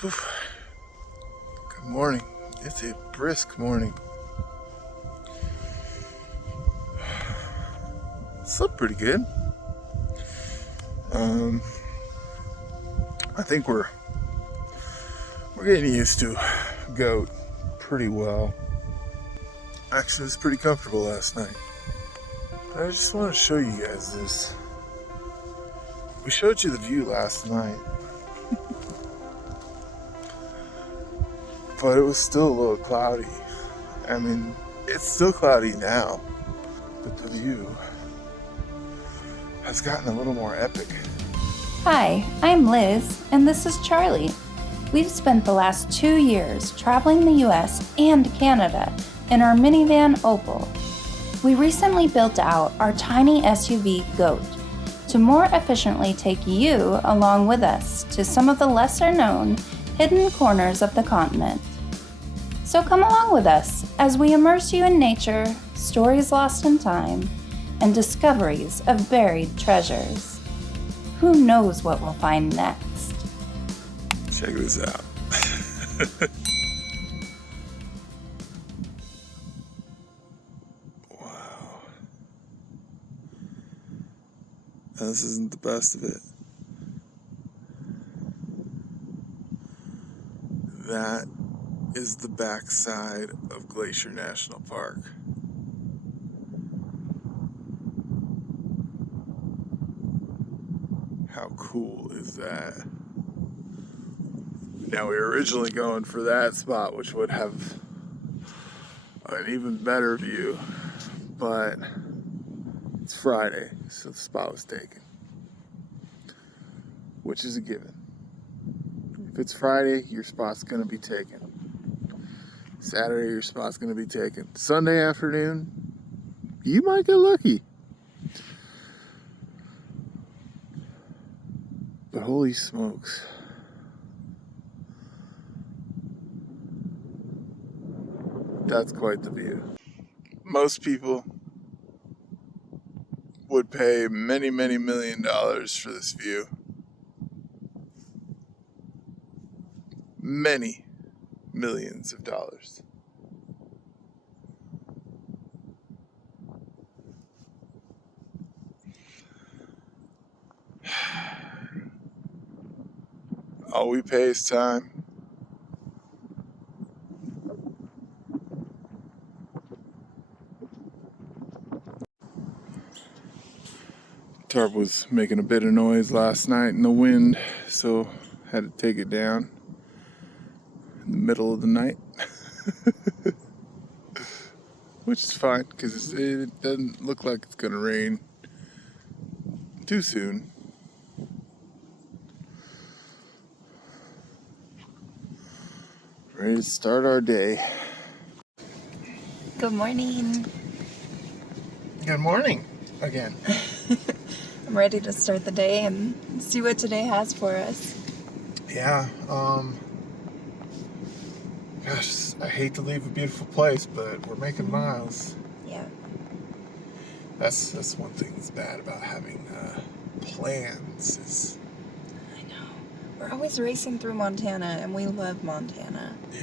Good morning. It's a brisk morning. Slept pretty good. I think we're getting used to goat pretty well. Actually, it was pretty comfortable last night. But I just want to show you guys this. We showed you the view last night. But it was still a little cloudy. I mean, it's still cloudy now. But the view has gotten a little more epic. Hi, I'm Liz, and this is Charlie. We've spent the last 2 years traveling the US and Canada in our minivan Opal. We recently built out our tiny SUV Goat to more efficiently take you along with us to some of the lesser known hidden corners of the continent. So come along with us as we immerse you in nature, stories lost in time, and discoveries of buried treasures. Who knows what we'll find next? Check this out. Wow. Now, this isn't the best of it. That is the backside of Glacier National Park. How cool is that? Now, we were originally going for that spot, which would have an even better view, but it's Friday, so the spot was taken, which is a given. If it's Friday, your spot's gonna be taken. Saturday, your spot's gonna be taken. Sunday afternoon, you might get lucky. But holy smokes. That's quite the view. Most people would pay many, many $1 million for this view. Many millions of dollars. All we pay is time. Tarp was making a bit of noise last night in the wind, so had to take it down in the middle of the night. Which is fine, because it doesn't look like it's gonna rain too soon. Ready to start our day. Good morning. Good morning again. I'm ready to start the day and see what today has for us. Yeah, gosh, I hate to leave a beautiful place, but we're making miles. Yeah. That's one thing that's bad about having plans is... I know. We're always racing through Montana, and we love Montana. Yeah.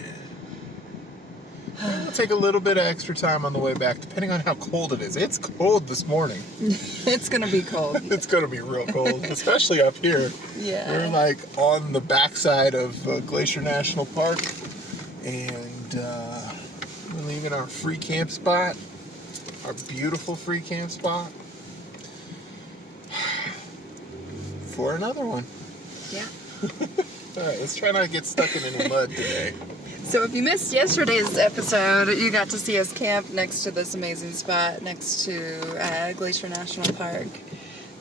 We'll take a little bit of extra time on the way back, depending on how cold it is. It's cold this morning. It's gonna be cold. It's gonna be real cold, especially up here. Yeah. We're like on the backside of Glacier National Park, and we're leaving our free camp spot, our beautiful free camp spot, for another one. Yeah. All right, let's try not to get stuck in any mud today. So if you missed yesterday's episode, you got to see us camp next to this amazing spot next to Glacier National Park.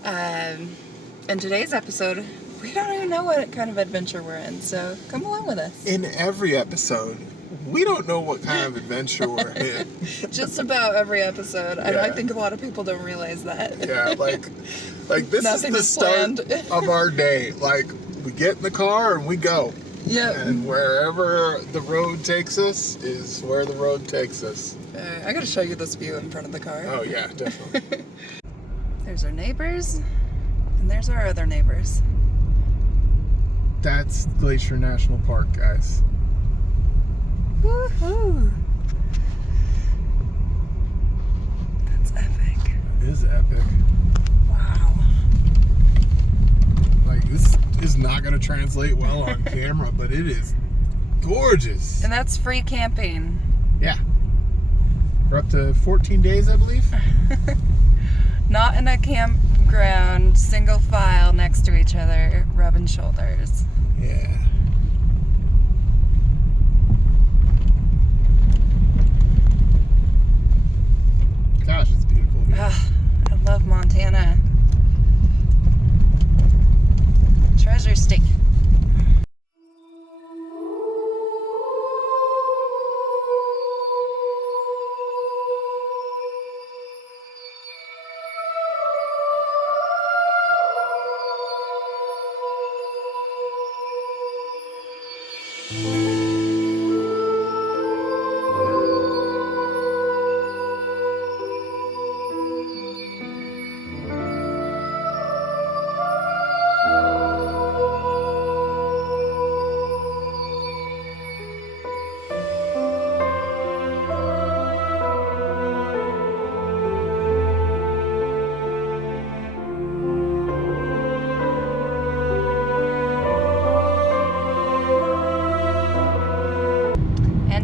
In today's episode, we don't even know what kind of adventure we're in, so come along with us. In every episode, we don't know what kind of adventure we're in. Just about every episode. Yeah. I think a lot of people don't realize that. Yeah, like this Nothing is the is start planned. of our day. Like, we get in the car and we go. Yep. And wherever the road takes us is where the road takes us. I gotta show you this view in front of the car. Oh yeah, definitely. There's our neighbors, and there's our other neighbors. That's Glacier National Park, guys. Woohoo! That's epic. It is epic. Wow. Like, this is not going to translate well on camera, but it is gorgeous. And that's free camping. Yeah. For up to 14 days, I believe. Not in a campground, single file next to each other, rubbing shoulders. Yeah. Gosh, it's beautiful here. I love Montana. Treasure state.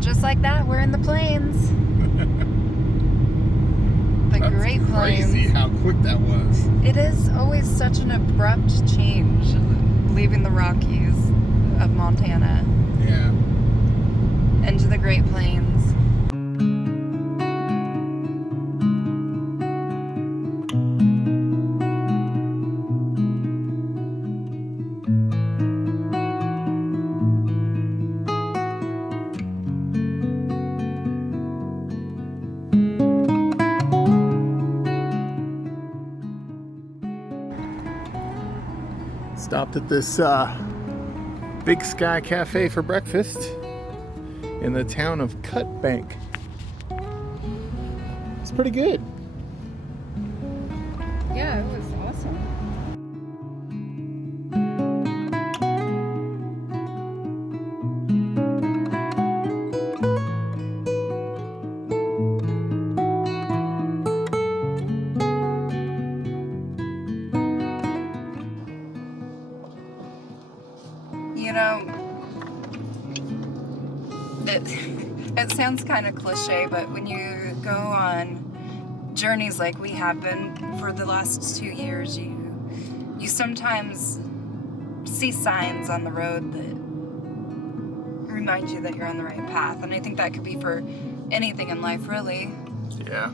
Just like that, we're in the plains. The That's Great Plains. Crazy how quick that was. It is always such an abrupt change, leaving the Rockies of Montana Yeah. into the Great Plains. Stopped at this Big Sky Cafe for breakfast in the town of Cut Bank. It's pretty good. Yeah, it was awesome. You know, it sounds kind of cliche, but when you go on journeys like we have been for the last 2 years, you sometimes see signs on the road that remind you that you're on the right path. And I think that could be for anything in life, really. Yeah.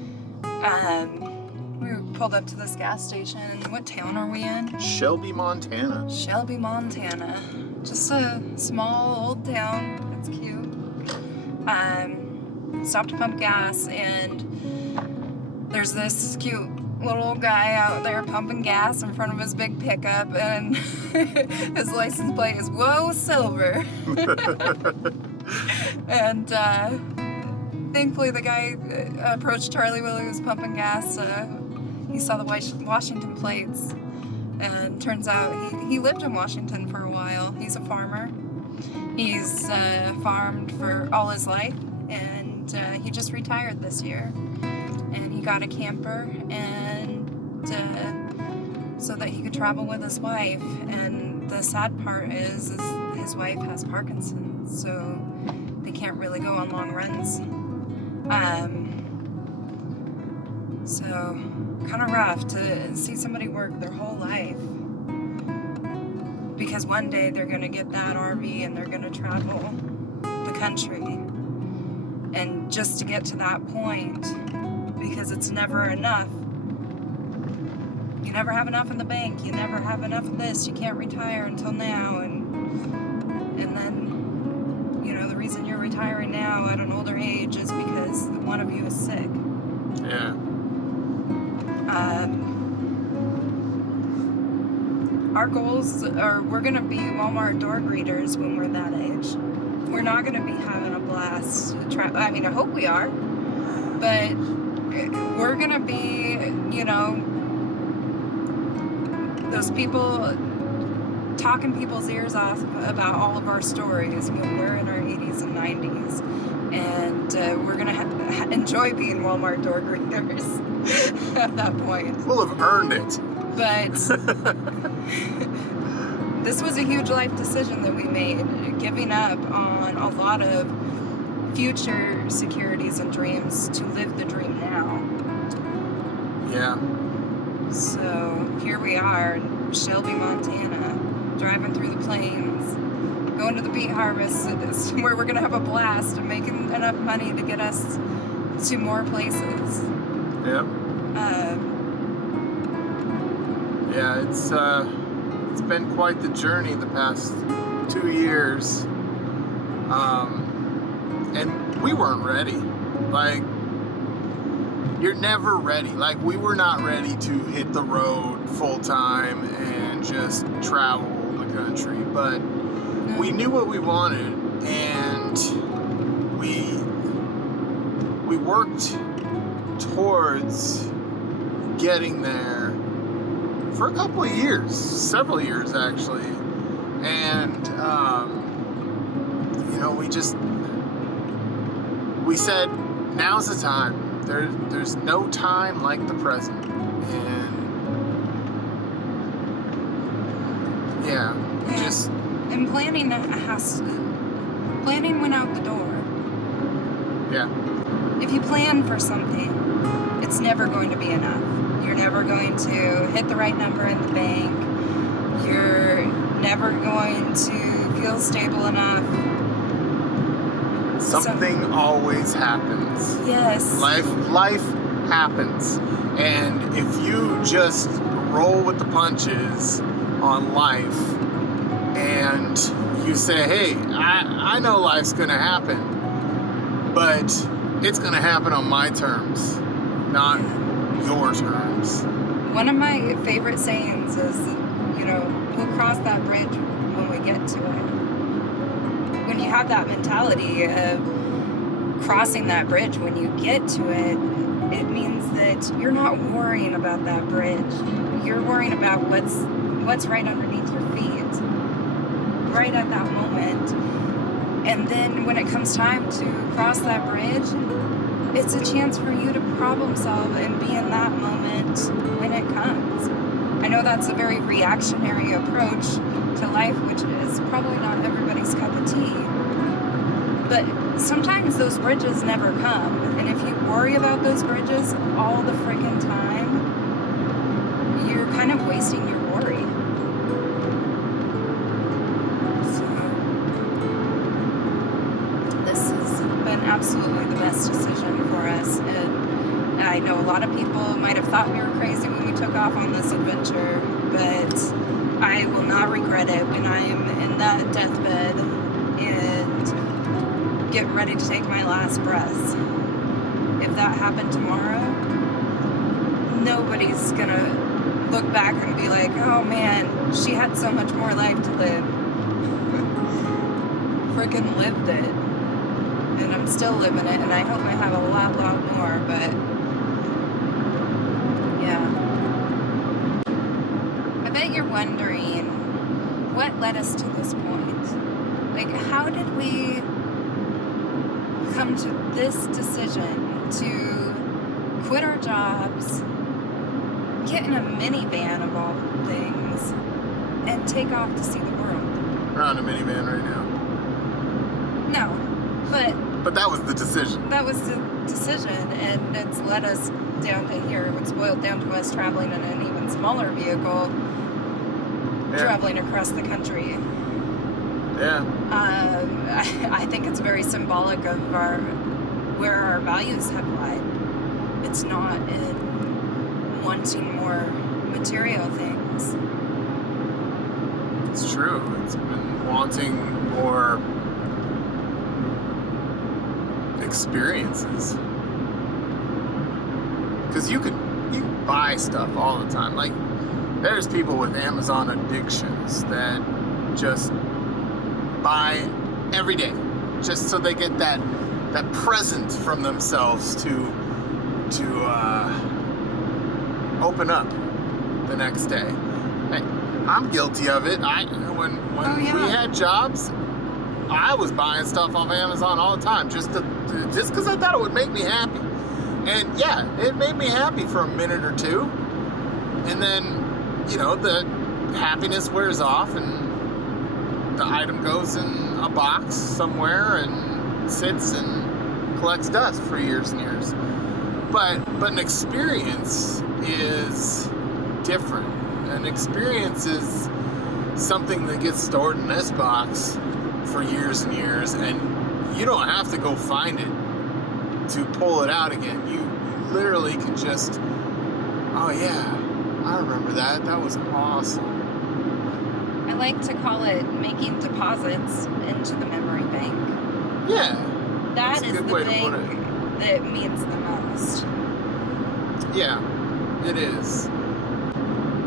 We pulled up to this gas station. What town are we in? Shelby, Montana. Shelby, Montana. Just a small old town. It's cute. Stopped to pump gas, and there's this cute little guy out there pumping gas in front of his big pickup, and his license plate is Whoa Silver. And thankfully the guy approached Charlie while he was pumping gas. He saw the Washington plates, and turns out he lived in Washington for a while. He's a farmer. He's farmed for all his life, and he just retired this year. And he got a camper, and so that he could travel with his wife. And the sad part is his wife has Parkinson's, so they can't really go on long runs. So kind of rough to see somebody work their whole life, because one day they're going to get that RV and they're going to travel the country. And just to get to that point, because it's never enough. You never have enough in the bank. You never have enough of this. You can't retire until now. And then, you know, the reason you're retiring now at an older age is because one of you is sick. Yeah. Our goals are, we're going to be Walmart door greeters when we're that age. We're not going to be having a blast. I mean, I hope we are. But we're going to be, you know, those people talking people's ears off about all of our stories when we're in our 80s and 90s. And we're going to enjoy being Walmart door greeters at that point. We'll have earned it. But this was a huge life decision that we made, giving up on a lot of future securities and dreams to live the dream now. Yeah. So here we are in Shelby, Montana, driving through the plains, going to the beet harvest, where we're going to have a blast and making enough money to get us to more places. Yep. Yeah, it's been quite the journey the past 2 years. And we weren't ready. Like, you're never ready. Like, we were not ready to hit the road full time and just travel the country, but we knew what we wanted, and we worked towards getting there for a couple of years, several years actually, and you know, we said, now's the time. There's no time like the present, and yeah, just. And planning went out the door. Yeah. If you plan for something, it's never going to be enough. You're never going to hit the right number in the bank. You're never going to feel stable enough. Something always happens. Yes. Life happens. And if you just roll with the punches on life and you say, hey, I know life's gonna happen, but it's gonna happen on my terms, not your terms. One of my favorite sayings is, you know, we'll cross that bridge when we get to it. When you have that mentality of crossing that bridge when you get to it, it means that you're not worrying about that bridge. You're worrying about what's right underneath your feet, right at that moment. And then when it comes time to cross that bridge, it's a chance for you to problem solve and be in that moment when it comes. I know that's a very reactionary approach to life, which is probably not everybody's cup of tea. But sometimes those bridges never come. And if you worry about those bridges all the freaking time, you're kind of wasting your worry. So this has been absolutely the best decision for us. And I know a lot of people might have thought we were crazy when we took off on this adventure, but I will not regret it when I am in that deathbed and getting ready to take my last breaths. If that happened tomorrow, nobody's gonna look back and be like, oh man, she had so much more life to live. Freaking lived it. And I'm still living it, and I hope I have a lot more, but yeah. I bet you're wondering what led us to this point. Like, how did we come to this decision to quit our jobs, get in a minivan of all things, and take off to see the world? We're on a minivan right now. No, but that was the decision. That was the decision, and it's led us down to here. It's boiled down to us traveling in an even smaller vehicle, traveling across the country. Yeah. I think it's very symbolic of where our values have lied. It's not in wanting more material things. It's true. It's been wanting more experiences. Because you can buy stuff all the time. Like, there's people with Amazon addictions that just buy every day, just so they get that present from themselves to open up the next day. I'm guilty of it. When we had jobs, I was buying stuff off Amazon all the time just because I thought it would make me happy. And yeah, it made me happy for a minute or two. And then, you know, the happiness wears off and the item goes in a box somewhere and sits and collects dust for years and years. But an experience is different. An experience is something that gets stored in this box for years and years, and you don't have to go find it to pull it out again. You literally can just, oh yeah, I remember that. That was awesome. I like to call it making deposits into the memory bank. Yeah. That is the thing that means the most. Yeah, it is.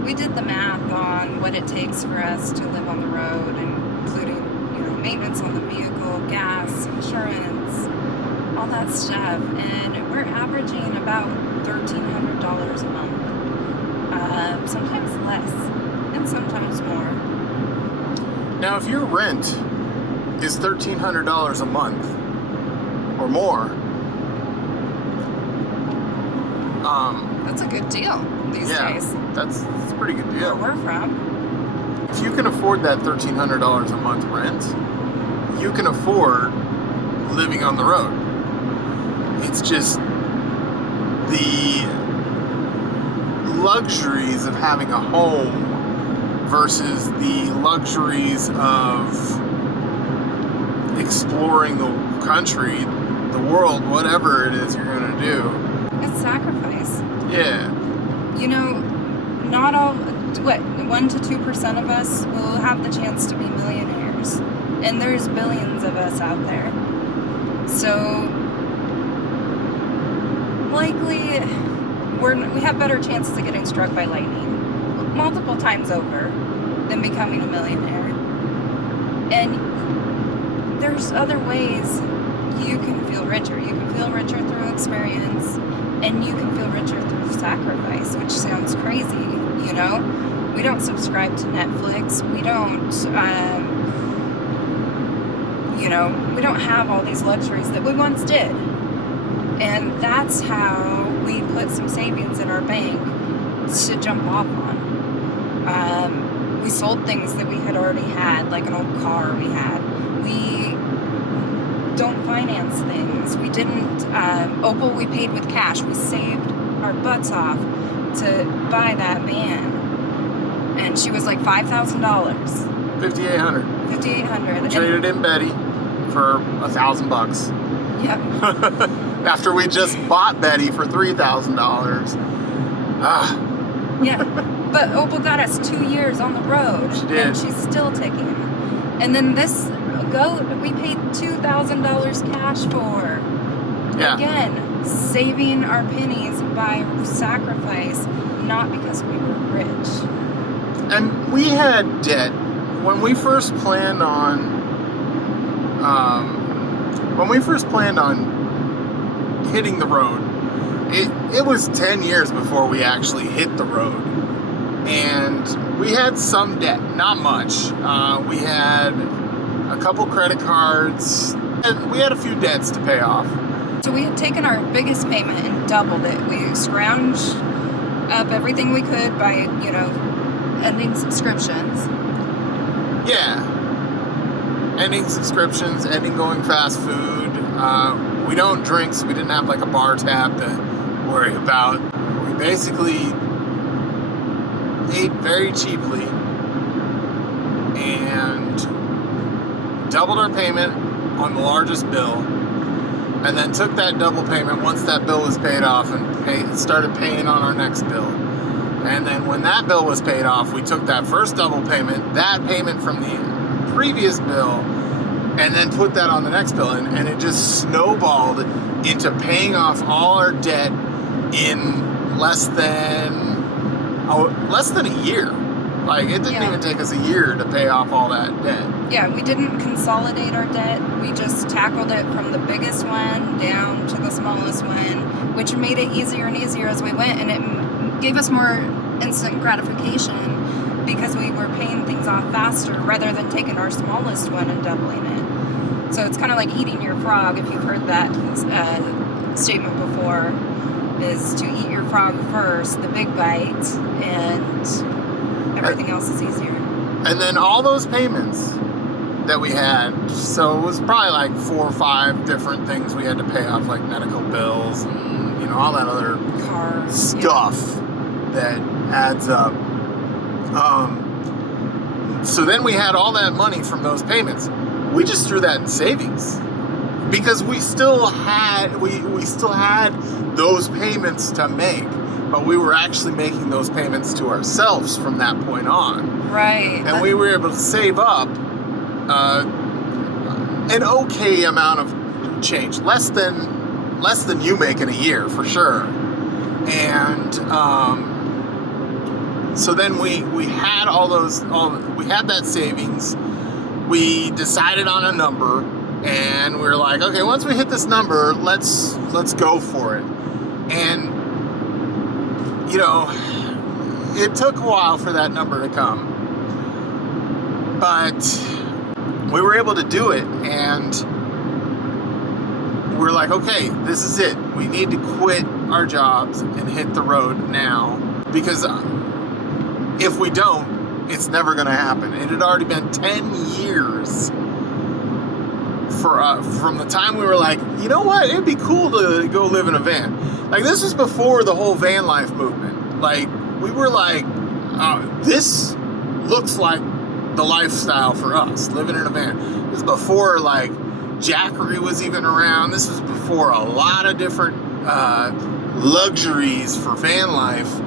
We did the math on what it takes for us to live on the road, including, you know, maintenance on the vehicle, gas, insurance, all that stuff, and we're averaging about $1,300 a month. Sometimes less, and sometimes more. Now, if your rent is $1,300 a month or more, that's a good deal these days. That's a pretty good deal. Where we're from. If you can afford that $1,300 a month rent, you can afford living on the road. It's just the luxuries of having a home versus the luxuries of exploring the country, the world, whatever it is you're going to do. It's sacrifice. Yeah. You know, not all, 1 to 2% of us will have the chance to be millionaires. And there's billions of us out there. So, likely, we have better chances of getting struck by lightning multiple times over than becoming a millionaire. And there's other ways you can feel richer. You can feel richer through experience, and you can feel richer through sacrifice, which sounds crazy, you know? We don't subscribe to Netflix. We don't, you know, we don't have all these luxuries that we once did. And that's how we put some savings in our bank to jump off on. We sold things that we had already had, like an old car we had. We don't finance things. We didn't, Opal we paid with cash. We saved our butts off to buy that van. And she was like $5,000. $5,800. $5,800. Traded in Betty for $1,000. Yep. After we just bought Betty for $3,000. Yeah. But Opal got us 2 years on the road. She did. And she's still ticking. And then this goat we paid $2,000 cash for. Yeah. Again, saving our pennies by sacrifice, not because we were rich. And we had debt when we first planned on hitting the road. It was 10 years before we actually hit the road, and we had some debt, not much. We had a couple credit cards, and we had a few debts to pay off. So we had taken our biggest payment and doubled it. We scrounged up everything we could by, you know, ending subscriptions. Yeah. Ending subscriptions, ending going fast food. We don't drink, so we didn't have like a bar tab to worry about. We basically ate very cheaply and doubled our payment on the largest bill, and then took that double payment once that bill was paid off and started paying on our next bill. And then when that bill was paid off, we took that first double payment, that payment from the previous bill, and then put that on the next bill. And it just snowballed into paying off all our debt in less than a year. Like, it didn't even take us a year to pay off all that debt. Yeah, we didn't consolidate our debt. We just tackled it from the biggest one down to the smallest one, which made it easier and easier as we went, and it gave us more instant gratification because we were paying things off faster rather than taking our smallest one and doubling it. So it's kind of like eating your frog, if you've heard that statement before, is to eat your frog first, the big bite, and everything else is easier. And then all those payments that we had, so it was probably like 4 or 5 different things we had to pay off, like medical bills and, you know, all that other Cars, stuff that adds up. So then we had all that money from those payments. We just threw that in savings because we still had we still had those payments to make, but we were actually making those payments to ourselves from that point on. Right. And we were able to save up an okay amount of change, less than you make in a year for sure. And so then we had we had that savings. We decided on a number, and we were like, okay, once we hit this number, let's go for it. And you know, it took a while for that number to come, but we were able to do it, and we're like, okay, this is it. We need to quit our jobs and hit the road now, because if we don't, it's never going to happen. It had already been 10 years from the time we were like, you know what, it'd be cool to go live in a van. Like, this was before the whole van life movement. Like, we were like, this looks like the lifestyle for us, living in a van. This was before, like, Jackery was even around. This was before a lot of different luxuries for van life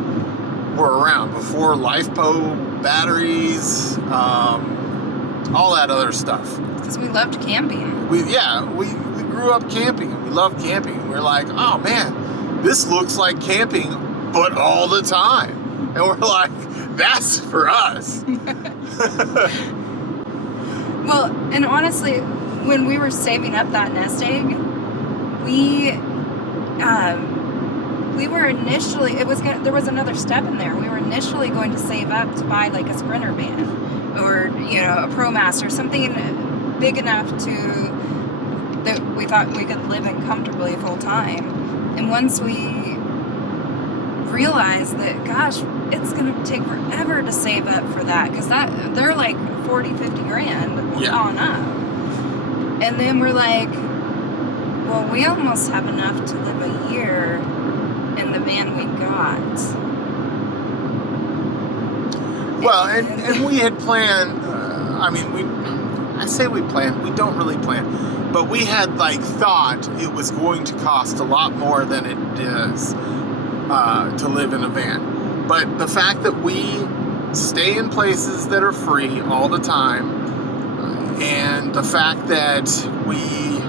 were around. Before LifePo batteries, all that other stuff. Because we loved camping. We grew up camping, and we loved camping. We're like, oh man, this looks like camping, but all the time. And we're like, that's for us. Well, and honestly, when we were saving up that nest egg, we were initially, there was another step in there. We were initially going to save up to buy like a Sprinter van, or, you know, a ProMaster, something big enough that we thought we could live in comfortably full time. And once we realized that, gosh, it's going to take forever to save up for that, because they're like 40, 50 grand on up. And then we're like, well, we almost have enough to live a year in the van we got. Well, and we had planned, we don't really plan, but we had like thought it was going to cost a lot more than it is to live in a van. But the fact that we stay in places that are free all the time, and the fact that we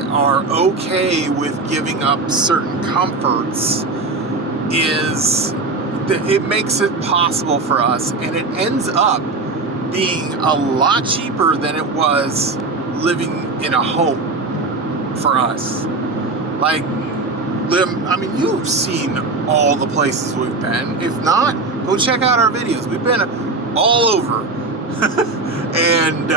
are okay with giving up certain comforts it makes it possible for us, and it ends up being a lot cheaper than it was living in a home for us. Like, you've seen all the places we've been. If not, go check out our videos. We've been all over. And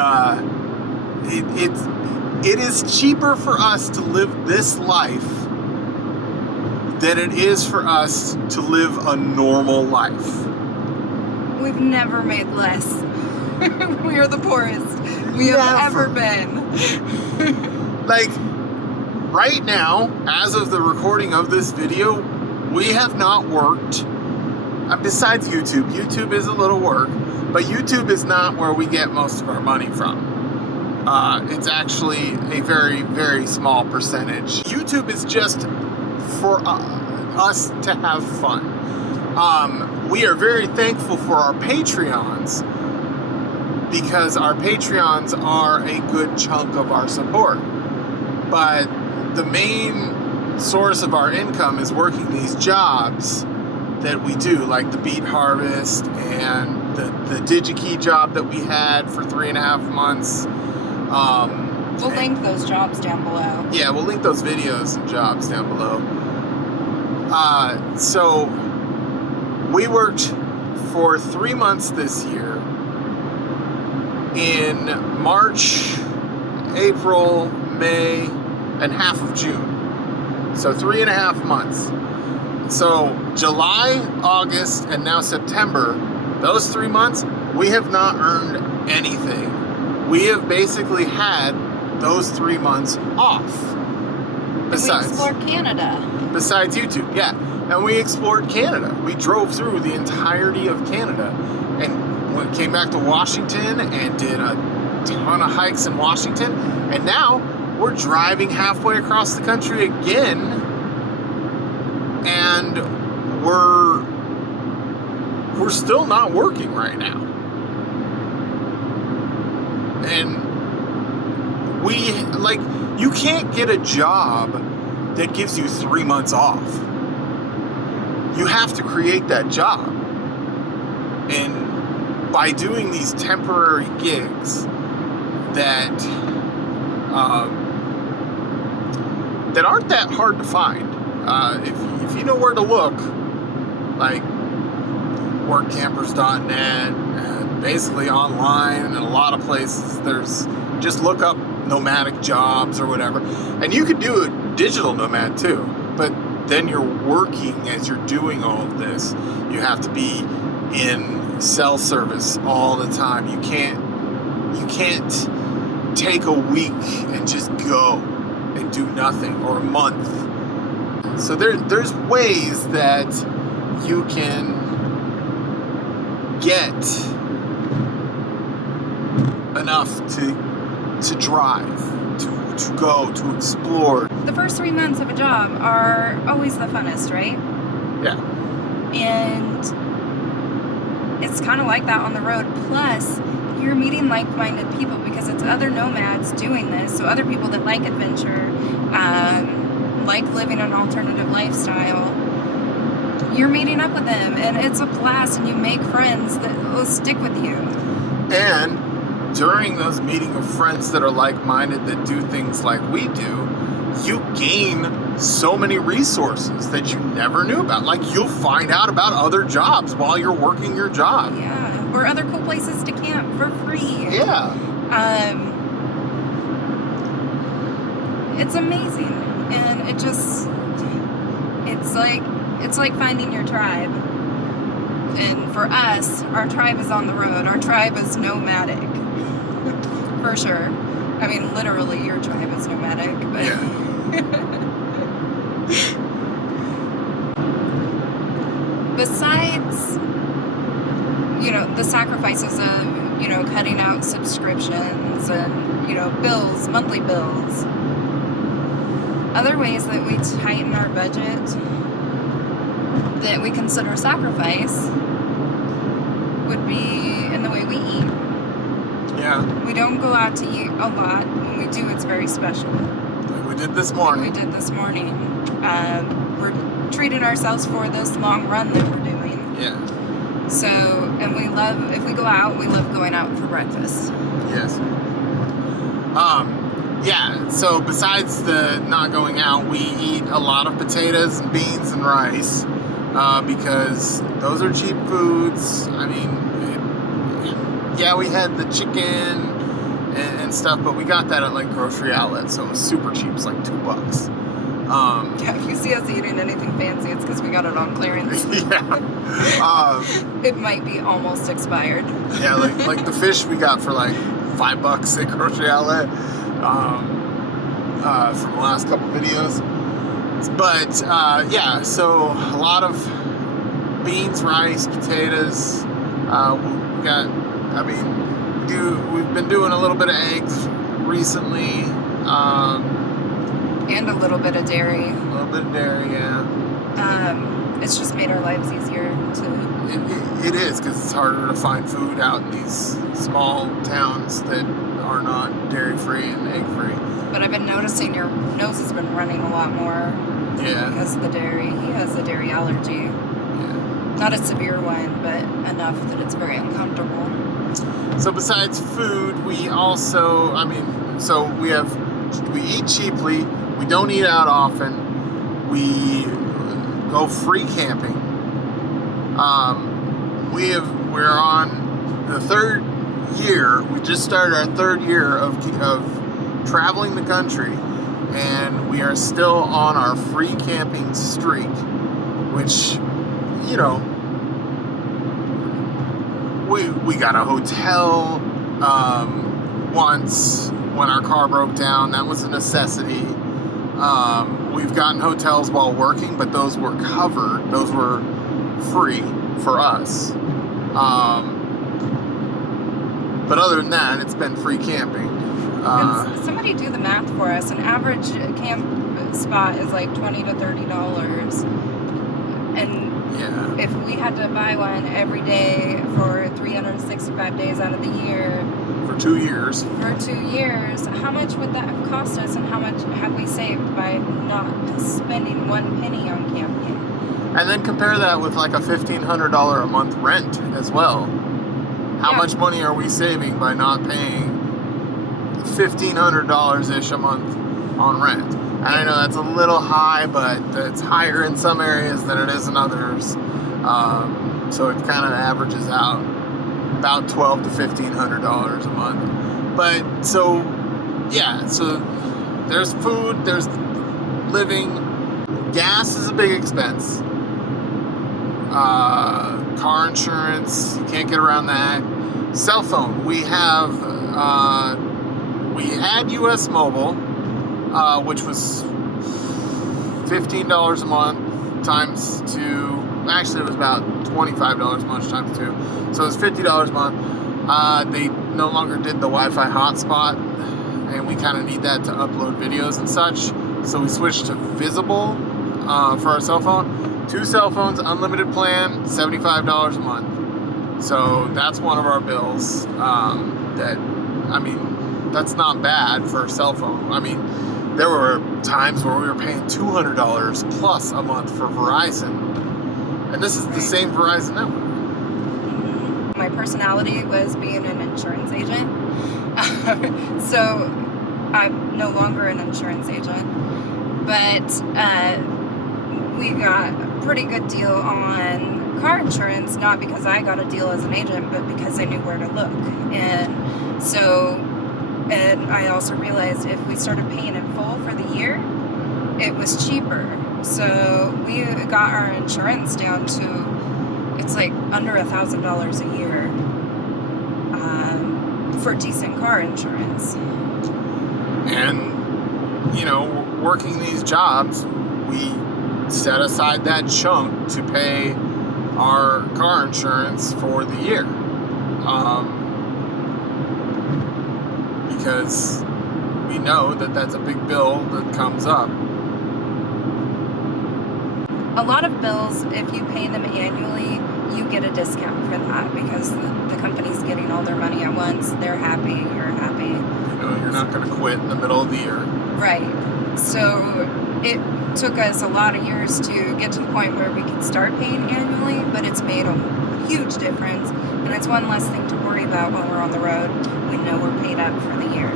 it is cheaper for us to live this life than it is for us to live a normal life. We've never made less. We are the poorest we have ever been. Like, right now, as of the recording of this video, we have not worked, besides YouTube. YouTube is a little work, but YouTube is not where we get most of our money from. It's actually a very, very small percentage. YouTube is just for us to have fun. We are very thankful for our Patreons, because our Patreons are a good chunk of our support. But the main source of our income is working these jobs that we do, like the beet harvest and the DigiKey job that we had for 3.5 months. We'll link those jobs down below. Yeah, we'll link those videos and jobs down below. So we worked for 3 months this year in March, April, May, and half of June. So 3.5 months. So July, August, and now September, those 3 months, we have not earned anything. We have basically had those 3 months off. Besides, we explored Canada. Besides YouTube, yeah. And we explored Canada. We drove through the entirety of Canada. And we came back to Washington and did a ton of hikes in Washington. And now we're driving halfway across the country again. And we're still not working right now. And you can't get a job that gives you 3 months off. You have to create that job. And by doing these temporary gigs that aren't that hard to find, if you know where to look, like workcampers.net, basically online in a lot of places, just look up nomadic jobs or whatever, and you could do a digital nomad too, but then you're working as you're doing all of this. You have to be in cell service all the time. You can't take a week and just go and do nothing, or a month. So there's ways that you can get enough to drive, to go, to explore. The first 3 months of a job are always the funnest, right? Yeah. And it's kind of like that on the road. Plus, you're meeting like-minded people because it's other nomads doing this. So other people that like adventure, like living an alternative lifestyle. You're meeting up with them, and it's a blast, and you make friends that will stick with you. And during those meeting of friends that are like-minded, that do things like we do, you gain so many resources that you never knew about. Like, you'll find out about other jobs while you're working your job. Yeah, or other cool places to camp for free. Yeah. It's amazing, and it's like finding your tribe. And for us, our tribe is on the road. Our tribe is nomadic. For sure. I mean, literally, your tribe is nomadic. But Yeah. Besides, the sacrifices of, cutting out subscriptions and, bills, monthly bills. Other ways that we tighten our budget that we consider sacrifice would be in the way we eat. Yeah. We don't go out to eat a lot. When we do, it's very special. Like we did this morning. We're treating ourselves for this long run that we're doing. Yeah. So, and if we go out, we love going out for breakfast. Yes. Yeah, so besides the not going out, we eat a lot of potatoes and beans and rice, because those are cheap foods. I mean, we had the chicken and stuff, but we got that at like grocery outlets, so it was super cheap. It's like $2. If you see us eating anything fancy, it's because we got it on clearance. Yeah. It might be almost expired. Yeah, like the fish we got for like $5 at grocery outlet, from the last couple videos. But so a lot of beans, rice, potatoes. We've been doing a little bit of eggs recently. And a little bit of dairy. A little bit of dairy, yeah. It's just made our lives easier to... It is, because it's harder to find food out in these small towns that are not dairy-free and egg-free. But I've been noticing your nose has been running a lot more. Yeah. Because of the dairy. He has a dairy allergy. Yeah. Not a severe one, but enough that it's very uncomfortable. So besides food, we also, we eat cheaply. We don't eat out often. We go free camping. We're on the third year. We just started our third year of traveling the country, and we are still on our free camping streak, which, you know, we got a hotel once when our car broke down. That was a necessity. We've gotten hotels while working, but those were covered. Those were free for us. But other than that, it's been free camping. Somebody do the math for us. An average camp spot is like $20 to $30. And yeah, if we had to buy one every day for 365 days out of the year, for 2 years. For 2 years, how much would that have cost us, and how much have we saved by not spending one penny on camping? And then compare that with like a $1,500 a month rent as well. How much money are we saving by not paying $1,500-ish a month on rent? And I know that's a little high, but it's higher in some areas than it is in others. So it kind of averages out about $1,200 to $1,500 a month. But so, yeah, so there's food, there's living. Gas is a big expense. Car insurance, you can't get around that. Cell phone, we had US Mobile, which was $15 a month times 2. Actually, it was about $25 a month times 2. So it was $50 a month. They no longer did the Wi-Fi hotspot, and we kind of need that to upload videos and such. So we switched to Visible for our cell phone. 2 cell phones, unlimited plan, $75 a month. So that's one of our bills. That's not bad for a cell phone. I mean, there were times where we were paying $200 plus a month for Verizon. And this is the same Verizon network. My personality was being an insurance agent. So I'm no longer an insurance agent. But we got a pretty good deal on car insurance, not because I got a deal as an agent, but because I knew where to look. And I also realized if we started paying in full for the year, it was cheaper. So we got our insurance down to, it's like under $1,000 a year for decent car insurance. And, you know, working these jobs, we set aside that chunk to pay our car insurance for the year. Because we know that that's a big bill that comes up. A lot of bills, if you pay them annually, you get a discount for that because the company's getting all their money at once. They're happy, you're happy. You know, you're not going to quit in the middle of the year. Right. So it took us a lot of years to get to the point where we could start paying annually, but it's made a huge difference, and it's one less thing to worry about when we're on the road. We know we're paid up for the year.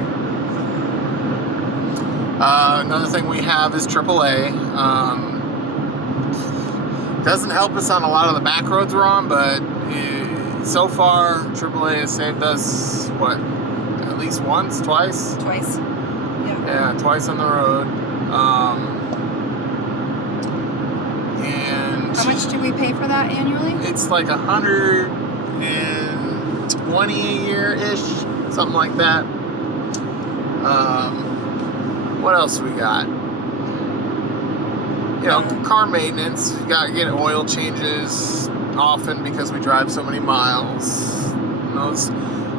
Another thing we have is AAA. Doesn't help us on a lot of the back roads we're on, but so far AAA has saved us, what, at least once, twice? Twice. Yeah, twice on the road. And how much do we pay for that annually? It's like $120 a year-ish, something like that. What else we got? You know, car maintenance. You gotta get oil changes often because we drive so many miles. You know,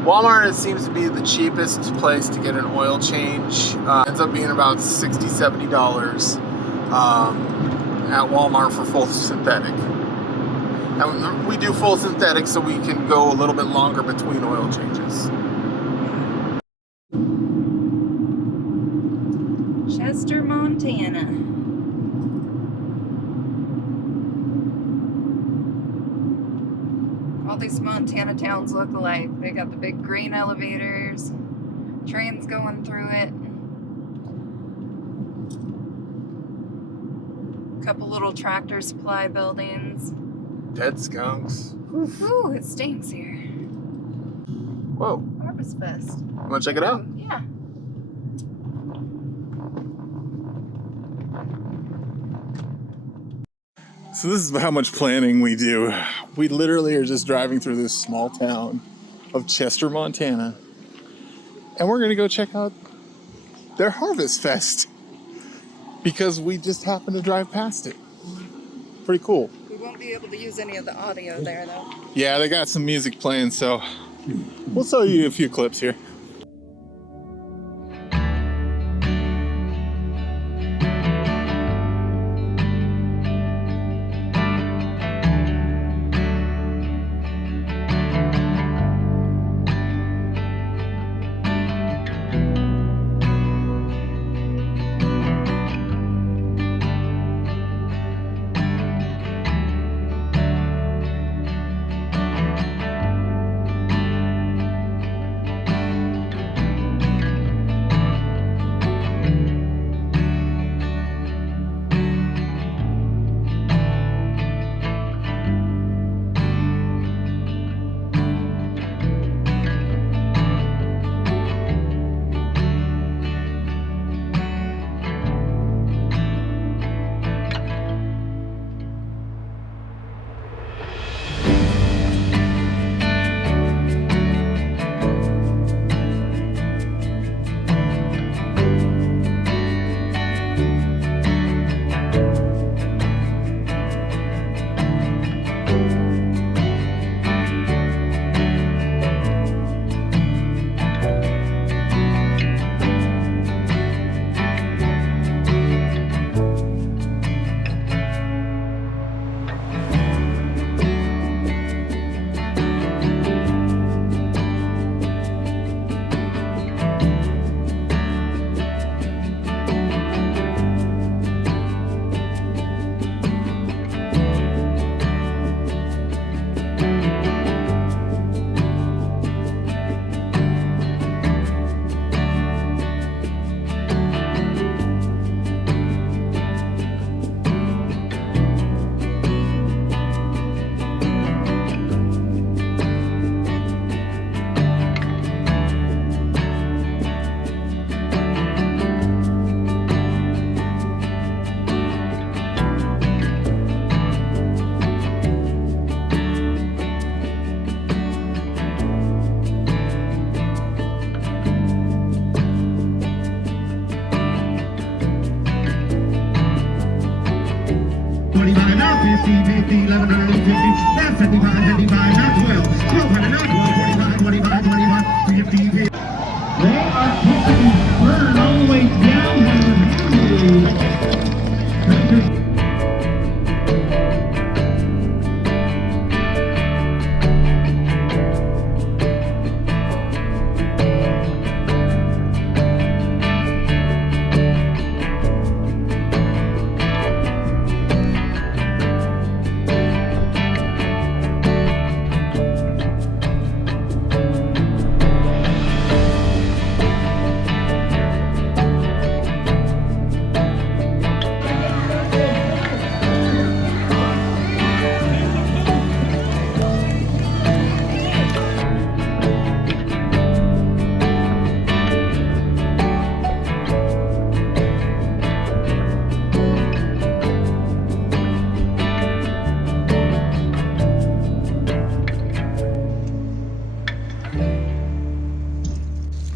Walmart, it seems to be the cheapest place to get an oil change. Ends up being about $60, $70 at Walmart for full synthetic. And we do full synthetic so we can go a little bit longer between oil changes. Chester, Montana. All these Montana towns look alike. They got the big grain elevators, trains going through it. Couple little Tractor Supply buildings. Dead skunks. Ooh, it stinks here. Whoa. Harvest Fest. Want to check it out? Yeah. So this is how much planning we do. We literally are just driving through this small town of Chester, Montana. And we're gonna go check out their Harvest Fest because we just happened to drive past it. Pretty cool. We won't be able to use any of the audio there though. Yeah, they got some music playing, so we'll show you a few clips here.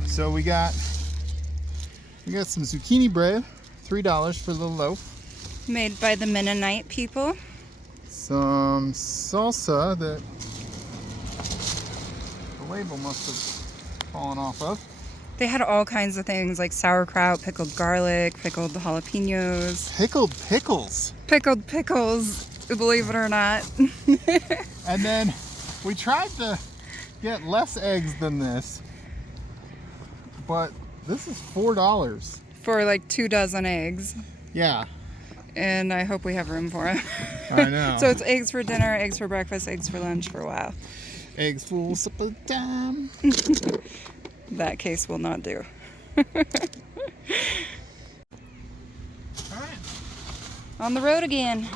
So we got some zucchini bread, $3 for the loaf. Made by the Mennonite people. Some salsa that the label must have fallen off of. They had all kinds of things like sauerkraut, pickled garlic, pickled jalapenos. Pickled pickles. Pickled pickles, believe it or not. And then we tried to get less eggs than this, but this is $4. For like 2 dozen eggs. Yeah. And I hope we have room for it. I know. So it's eggs for dinner, eggs for breakfast, eggs for lunch for a while. Eggs full supper time. That case will not do. Alright. On the road again.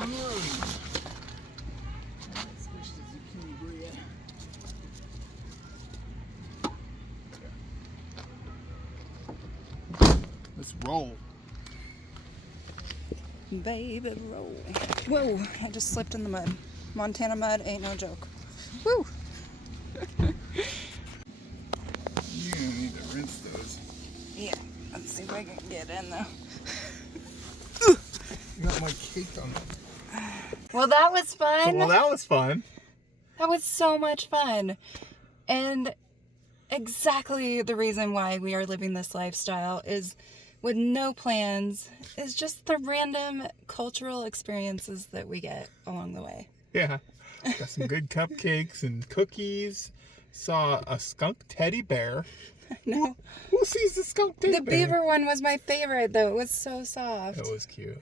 Let's roll. Baby, roll. Whoa, I just slipped in the mud. Montana mud ain't no joke. Woo! You're gonna need to rinse those. Yeah, let's see if I can get in though. You got my cake on them. Well, that was fun. Well, that was fun. That was so much fun. And exactly the reason why we are living this lifestyle is with no plans, is just the random cultural experiences that we get along the way. Yeah. Got some good cupcakes and cookies. Saw a skunk teddy bear. No. Who sees the skunk teddy The bear? beaver one was my favorite, though. It was so soft. It was cute.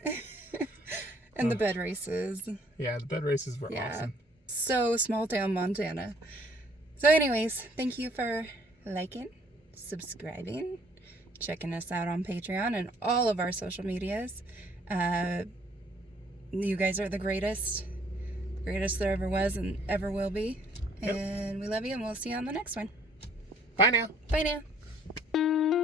And the bed races. Yeah, the bed races were awesome. So small town Montana. So anyways, thank you for liking, subscribing, checking us out on Patreon and all of our social medias. You guys are the greatest there ever was and ever will be. Yep. And we love you, and we'll see you on the next one. Bye now. Bye now.